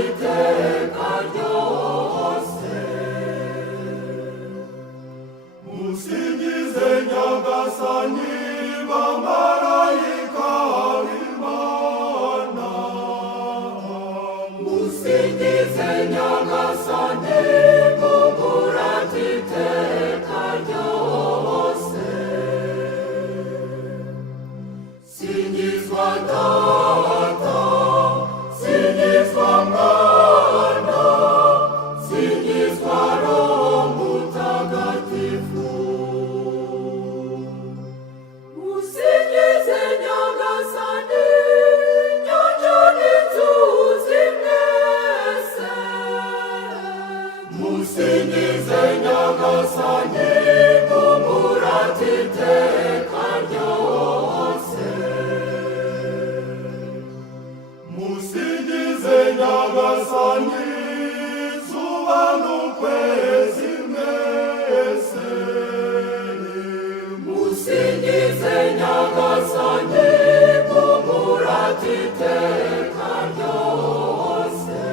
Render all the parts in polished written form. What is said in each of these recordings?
iteka ryose. Musingize Nyagasani bamarayika b'Imana, musingize Nyagasani mumurate iteka ryose. Singizwa Data, singizwa Mwana, singizwa Roho Mutagatifu. Musingize Nyagasani nyanja n'inzuzi mwese, musingize Nyagasani mumurate iteka ryose. Musingize Nyagasani zuba n'ukwezi mwese, musingize Nyagasani mumurate iteka ryose.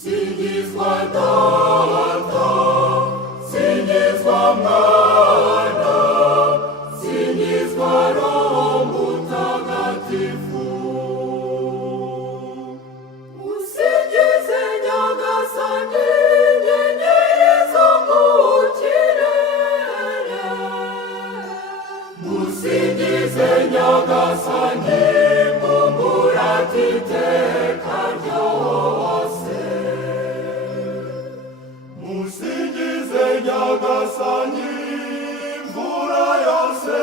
Singizwa Data, singizwa Mwana, singizwa Roho Mutagatifu. Musingize Nyagasani nyenyeri zo mu kirere, musingize Nyagasani mumurate iteka ryose. Musingize Nyagasani imvura yose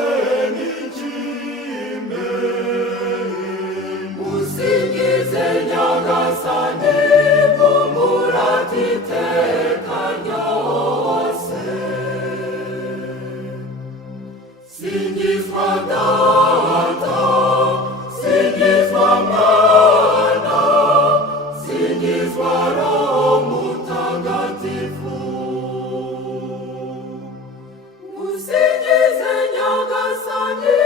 n'ikime, musingize Nyagasani mumurate iteka ryose. Singizwa Data, singizwa Mwana, singizwa Roho Mutagatifu. Musingize Nyagasani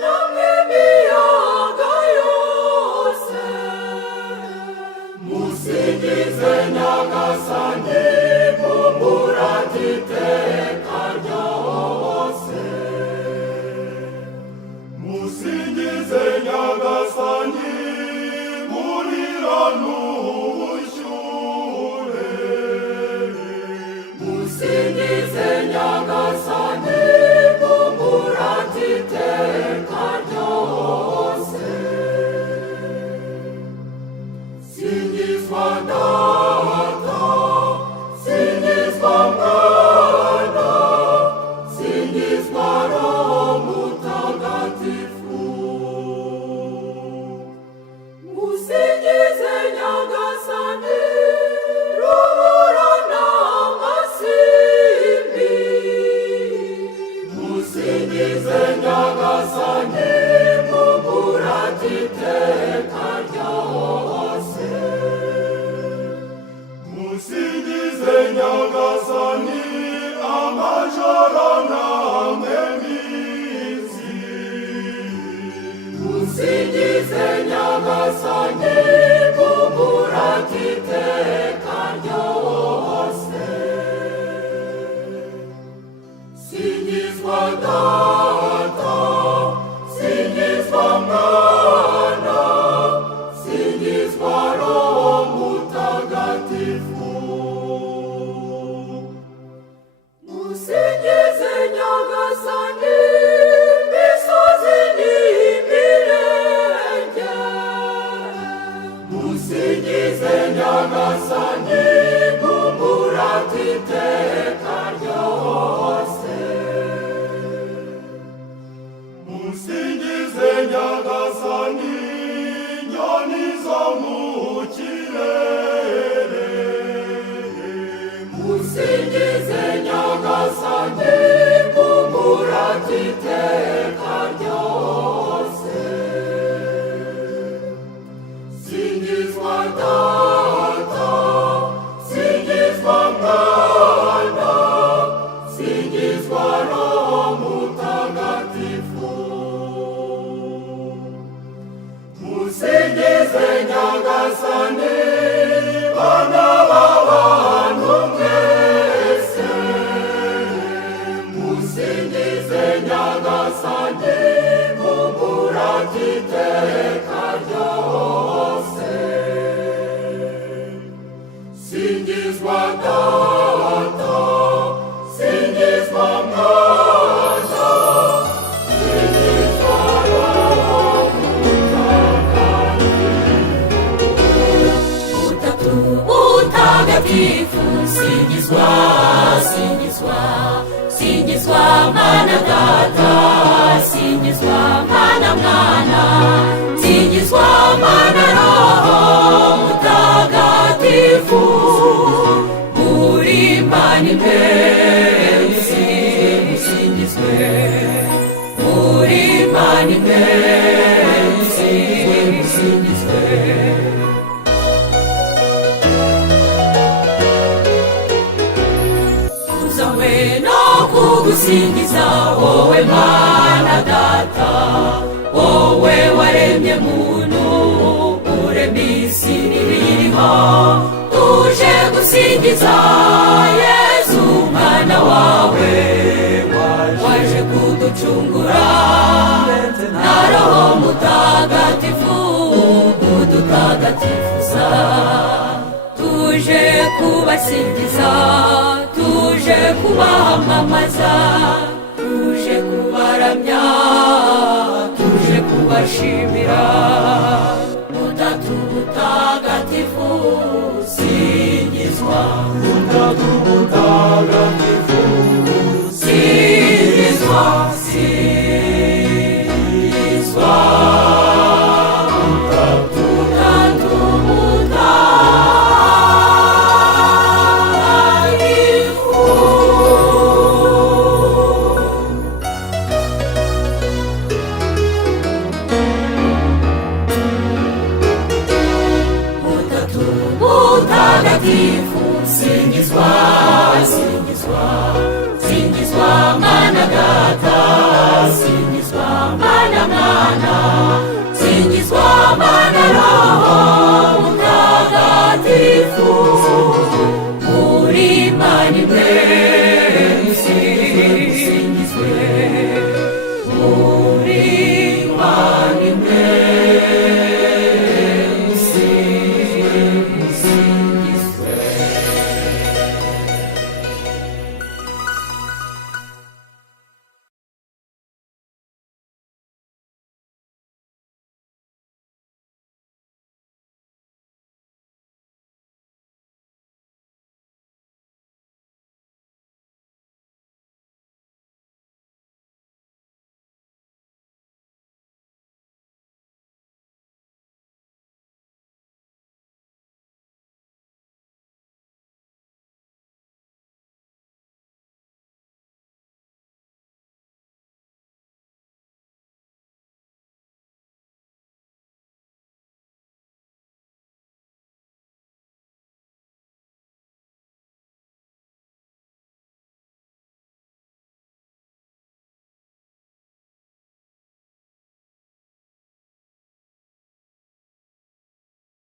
namwe miyaga yose, musingize Nyagasani mumurate iteka ryose. Musingize Nyagasani muriro n'ubushyuhe, musingize Nyagasani mumurate iteka ryose. Singizwa Data, singizwa Mwana, singizwa Roho Mutagatifu. Musingize Nyagasani rubura n'amasimbi, musingize Nyagasani mumurate iteka ryose. Musingize Nyagasani amajoro namwe minsi, musingize Nyagasani mumurate iteka ryose. Singizwa Data, singizwa Mwana, singizwa Roho Mutagatifu. Musingize Nyagasani misozi n'imirenge, musingize Nyagasani mumurate iteka ryose. Musingize Nyagasani nyoni zo mu kirere, musingize Nyagasani mumurate iteka ryose. Singizwa Data, singizwa Mwana, singizwa Roho Mutagatifu. musingize Nyagasani bana b'abantu mwese, musingize Nyagasani mumurate iteka ryose. Singizwa Data, singizwa Mwana, singizwa Roho Mutagatifu. Utagatifu, singizwa, singizwa, singizwa Mana Data, singizwa Mana Mwana, singizwa Mana Roho Mutagatifu. Muri Mana imwe musingizwe, muri Mana imwe musingizwe. Uzanywe no kugusingiza wowe Mana Data, wowe waremye muntu urema isi n'ibiriho. Tuje gusingiza Yezu Mwana wawe, waje kuducungura na Roho Mutagatifu udutagatifuza. Tuje kubasingiza, tuje kubamamaza, tuje kubaramya, tuje kubashimira. Utatu Mutagatifu, singizwa. Utatu Mutagatifu,